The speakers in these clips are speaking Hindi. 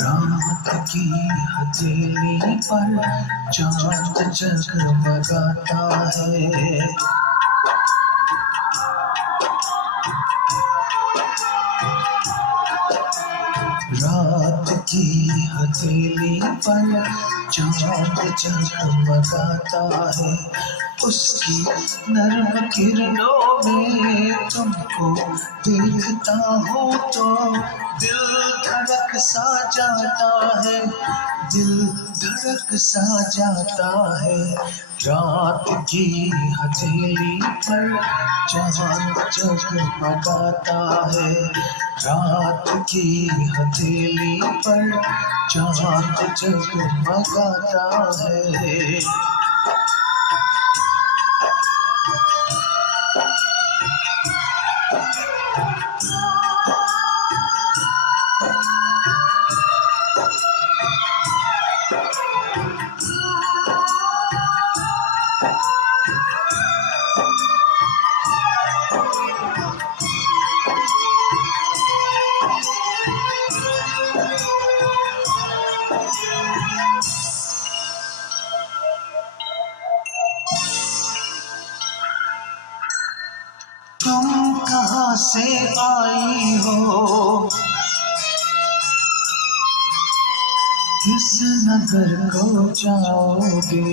रात की हथेली पर चांद जगमगाता है। रात की हथेली पर चांद जगमगाता है। उसकी नर्म किरणों में तुमको देखता हूँ तो दिल धड़क सा जाता है, दिल धड़क सा जाता है। रात की हथेली पर चांद जगमगाता है। रात की हथेली पर चांद जगमगाता है। तुम कहाँ से आई हो, किस नगर को जाओगे?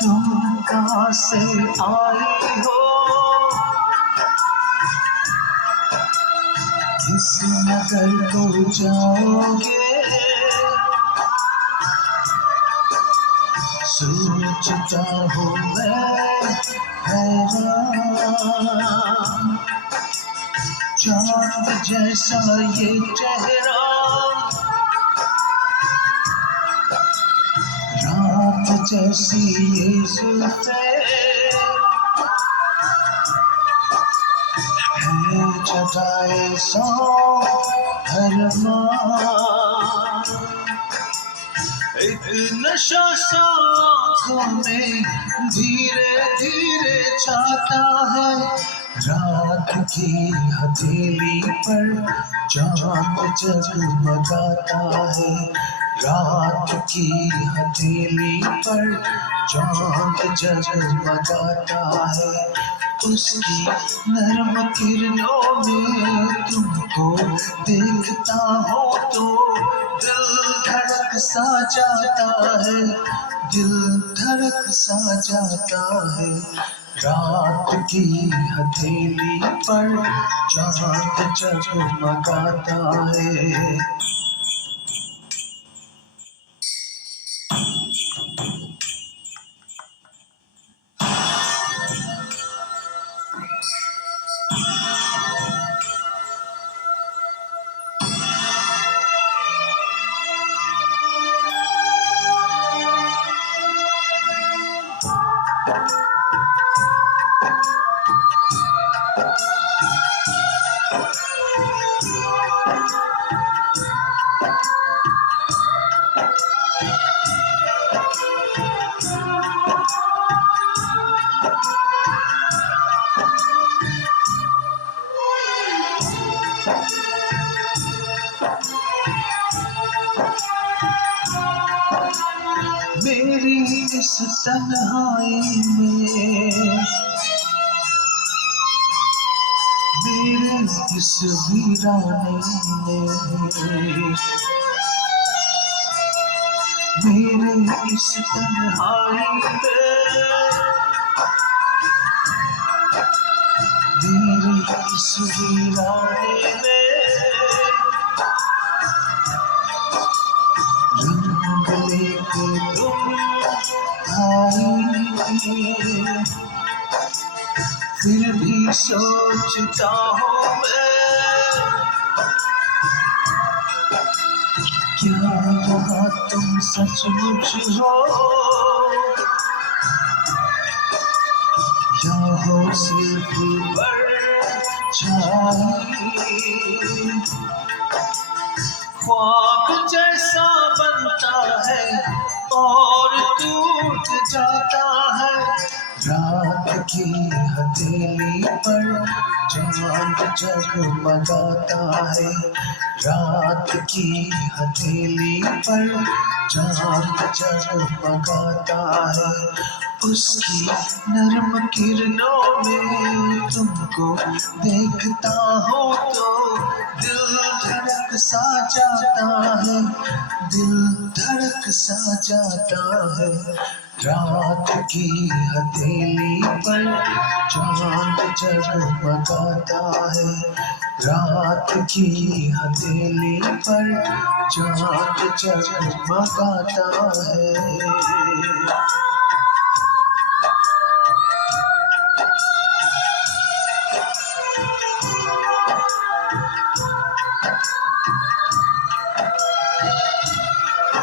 तुम कहाँ से आई हो, किस नगर को जाओगे? सोचता हूँ मैं हैरान, चांद जैसा ये चेहरा, रात जैसी ये जुल्फें, है जगाए सो अरमान। एक नशा सा आँखों में धीरे धीरे छाता है। रात की हथेली पर चांद जगमगाता है। रात की हथेली पर चांद जगमगाता है। उसकी नर्म किरणों में तुमको देखता हो तो दिल धड़क सा जाता है, दिल धड़क सा जाता है। रात की हथेली पर चांद जगमगाता है। मेरी इस तन्हाई में, मेरे इस वीराने में, मेरे इस तन्हाई में, मेरे इस वीराने में रंग लेके तुम आई, फिर भी सोचता हूँ मैं, क्या यहाँ तुम सचमुच हो? या हो सिर्फ परछाई। ख्वाब जैसा बनता है और टूट जाता है, रात की हथेली पर चांद जगमगाता है। रात की हथेली पर चांद जगमगाता है, उसकी नर्म किरणों में तुमको देखता हूँ तो दिल धड़क सा जाता है, दिल धड़क सा जाता है। रात की हथेली पर चांद जगमगाता है, रात की हथेली पर चांद जगमगाता है।